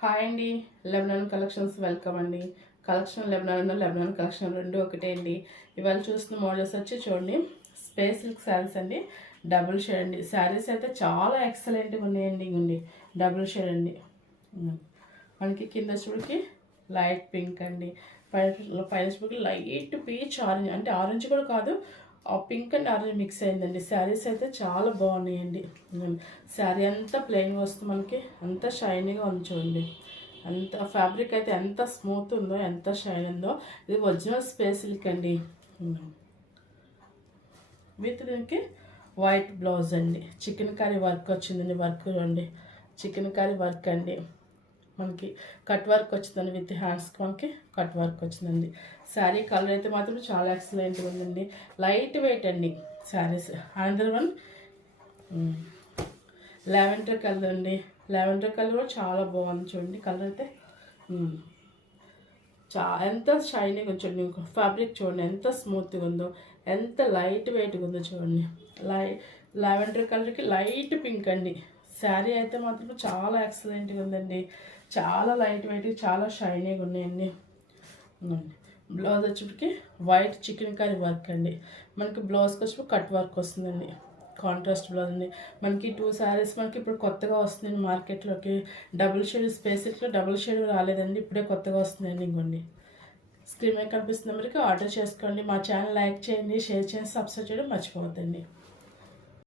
Hi అండి, Lebanon collections welcome అండి. Lebanon collection రెండు ఒకటే అండి. ఇవాళ చూస్తున్న మోడల్స్ వచ్చి చూడండి, స్పేస్ సిల్క్ శారీస్ అండి, డబుల్ షేడ్ అండి. శారీస్ అయితే చాలా ఎక్సలెంట్గా ఉన్నాయండి. ఇండి డబుల్ షేడ్ అండి. మనకి కింద చూడికి లైట్ పింక్ అండి, పైన చూడికి లైట్ పీచ్ ఆరెంజ్, అంటే ఆరెంజ్ కూడా కాదు, పింక్ అండ్ ఆరెంజ్ మిక్స్ అయిందండి. శారీస్ అయితే చాలా బాగున్నాయండి. శారీ అంతా ప్లెయిన్ వస్తుంది, మనకి అంత షైనీగా ఉంది చూడండి. అంత ఫ్యాబ్రిక్ అయితే ఎంత స్మూత్ ఉందో, ఎంత షైన్ ఉందో. ఇది ఒరిజినల్ స్పేస్ సిల్క్ అండి. విత్ దీనికి వైట్ బ్లౌజ్ అండి, చికెన్ కర్రీ వర్క్ వచ్చిందండి. వర్క్ చూడండి, చికెన్ కర్రీ వర్క్ అండి. మనకి కట్ వర్క్ వచ్చిందండి, విత్ హ్యాండ్స్కి మనకి కట్ వర్క్ వచ్చిందండి. శారీ కలర్ అయితే మాత్రం చాలా ఎక్సలెంట్గా ఉందండి. లైట్ వెయిట్ అండి saris. Another one lavender colour అండి. లావెండర్ కలర్ కూడా చాలా బాగుంది చూడండి. కలర్ అయితే ఎంత షైనింగ్ చూడండి. ఫ్యాబ్రిక్ చూడండి ఎంత స్మూత్గా ఉందో, ఎంత లైట్ వెయిట్గా ఉందో చూడండి. లావెండర్ కలర్కి లైట్ పింక్ అండి. శారీ అయితే మాత్రం చాలా ఎక్సలెంట్గా ఉందండి. చాలా లైట్ వెయిట్, చాలా షైనీగా ఉన్నాయండి. బ్లౌజ్ వచ్చేటికి వైట్ చికెన్ కర్రీ వర్క్ అండి. మనకి బ్లౌజ్కి వచ్చి కట్ వర్క్ వస్తుందండి, కాంట్రాస్ట్ బ్లౌజ్ అండి. మనకి 2 శారీస్ మనకి ఇప్పుడు కొత్తగా వస్తుందండి మార్కెట్లోకి. డబుల్ షేడ్ స్పేసిక్లో డబుల్ షేడ్ రాలేదండి, ఇప్పుడే కొత్తగా వస్తుందండి. ఇంకోండి స్క్రీన్ మీద కనిపిస్తున్న మనకి ఆర్డర్ చేసుకోండి. మా ఛానల్ లైక్ చేయండి, షేర్ చేయండి, సబ్స్క్రైబ్ చేయడం మర్చిపోవద్దండి.